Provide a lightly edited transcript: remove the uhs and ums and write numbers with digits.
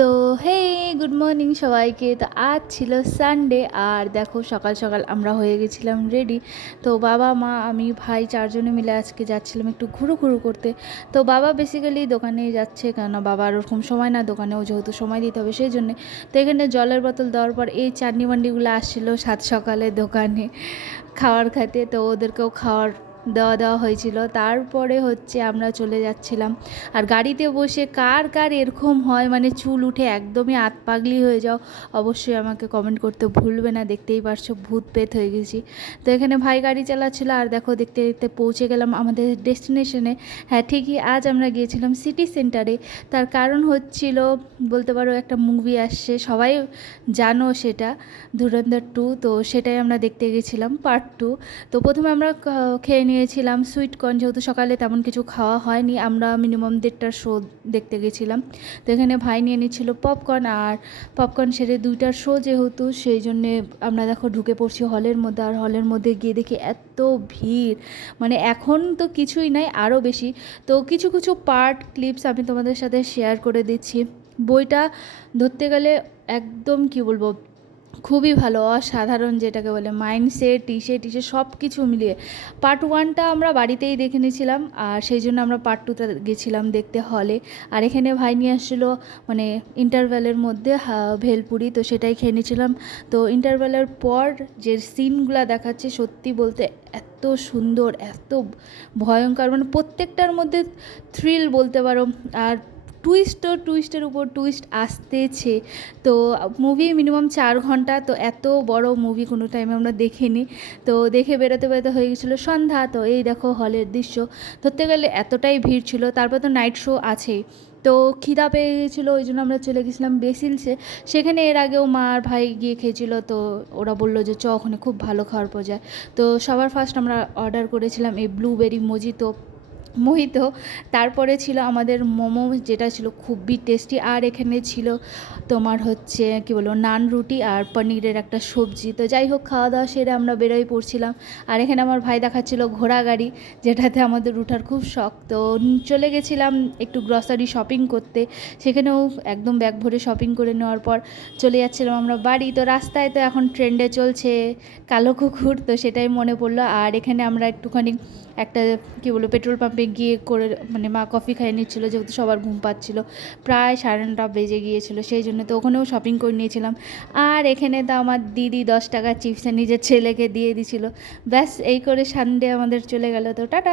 তো হে good morning সবাইকে। তো আজ ছিল সানডে আর দেখো সকাল সকাল আমরা হয়ে গেছিলাম রেডি। তো বাবা মা আমি ভাই চারজনে মিলে আজকে যাচ্ছিলাম একটু ঘুরু ঘুরু করতে। তো বাবা বেসিক্যালি দোকানে যাচ্ছে, কেননা বাবার ওরকম সময় না, দোকানেও যেহেতু সময় দিতে হবে সেই জন্যে। তো এখানে জলের বোতল দেওয়ার পর এই চাটনি মান্ডিগুলো আসছিলো সাত সকালে দোকানে খাওয়ার খাতে, তো ওদেরকেও খাওয়ার দেওয়া হয়েছিল। তারপরে হচ্ছে আমরা চলে যাচ্ছিলাম। আর গাড়িতে বসে কার কার এরকম হয়, মানে চুল উঠে একদমই আত পাগলি হয়ে যাও, অবশ্যই আমাকে কমেন্ট করতে ভুলবে না। দেখতেই পারছো ভূত পেত হয়ে গেছি। তো এখানে ভাই গাড়ি চালাচ্ছিল আর দেখো দেখতে দেখতে পৌঁছে গেলাম আমাদের ডেস্টিনেশনে। হ্যাঁ ঠিকই, আজ আমরা গিয়েছিলাম সিটি সেন্টারে। তার কারণ হচ্ছিল, বলতে পারো একটা মুভি আসছে, সবাই জানো সেটা, ধুরন্ধর 2। তো সেটাই আমরা দেখতে গেছিলাম পার্ট 2। তো প্রথমে আমরা খেয়ে নিয়েছিলাম সুইটকর্ন, যেহেতু সকালে তেমন কিছু খাওয়া হয়নি, আমরা মিনিমাম 1:30টার শো দেখতে গেছিলাম। তো এখানে ভাই নিয়ে নিচ্ছিল পপকর্ন, আর পপকর্ন সেরে 2টার শো যেহেতু, সেই জন্যে আমরা দেখো ঢুকে পড়ছি হলের মধ্যে। আর হলের মধ্যে গিয়ে দেখি এত ভিড়, মানে এখন তো কিছুই নাই, আরও বেশি। তো কিছু কিছু পার্ট ক্লিপস আমি তোমাদের সাথে শেয়ার করে দিচ্ছি। বইটা ধরতে গেলে একদম কি বলবো, খুবই ভালো, অসাধারণ, যেটাকে বলে মাইন্ডসেট টিসে সব কিছু মিলিয়ে। পার্ট 1টা আমরা বাড়িতেই দেখে নিয়েছিলাম, আর সেই জন্য আমরা পার্ট 2তে গেছিলাম দেখতে হলে। আর এখানে ভাই নিয়ে আসছিলো মানে ইন্টারভ্যালের মধ্যে ভেলপুরি, তো সেটাই খেয়ে নিয়েছিলাম। তো ইন্টারভ্যালের পর যে সিনগুলো দেখাচ্ছে সত্যি বলতে এত সুন্দর, এত ভয়ঙ্কর, মানে প্রত্যেকটার মধ্যে থ্রিল বলতে পারো। আর টুইস্টের উপর টুইস্ট আসতেছে। তো মুভি মিনিমাম 4 ঘন্টা, তো এত বড় মুভি কোনো টাইমে আমরা দেখিনি। তো দেখে বেরোতে বেরোতে হয়ে গেছিলো সন্ধ্যা। তো এই দেখো হলের দৃশ্য, ধরতে গেলে এতটাই ভিড় ছিল। তারপর তো নাইট শো আছেই। তো খিদা পেয়ে গেছিলো, ওই জন্য আমরা চলে গেছিলাম বেসিলসে। সেখানে এর আগেও মা আর ভাই গিয়ে খেয়েছিলো, তো ওরা বললো যে ওখানে খুব ভালো খাওয়ার পাওয়া যায়। তো সবার ফার্স্ট আমরা অর্ডার করেছিলাম এই ব্লুবেরি মোহিত। তারপরে ছিল আমাদের মোমো, যেটা ছিল খুবই টেস্টি। আর এখানে ছিল তোমার হচ্ছে কি বলবো, নান রুটি আর পনিরের একটা সবজি। তো যাই হোক, খাওয়া দাওয়া সেরে আমরা বেরোয় পড়ছিলাম। আর এখানে আমার ভাই দেখাচ্ছিল ঘোড়া গাড়ি, যেটাতে আমাদের উঠার খুব শখ। তো চলে গেছিলাম একটু গ্রসারি শপিং করতে, সেখানেও একদম ব্যাগ ভরে শপিং করে নেওয়ার পর চলে যাচ্ছিলাম আমরা বাড়ি। তো রাস্তায় তো এখন ট্রেন্ডে চলছে কালো কুকুর, তো সেটাই মনে পড়লো। আর এখানে আমরা একটুখানি একটা কী বলবো পেট্রোল পাম্পে গিয়ে করে, মানে মা কফি খাইয়ে নিচ্ছিলো, যেহেতু সবার ঘুম পাচ্ছিলো, প্রায় 9:30 বেজে গিয়েছিলো, সেই জন্য তো ওখানেও শপিং করে নিয়েছিলাম। আর এখানে তো আমার দিদি 10 টাকার চিপসে নিজের ছেলেকে দিয়ে দিয়েছিলো। ব্যাস এই করে সানডে আমাদের চলে গেল। তো টাটা।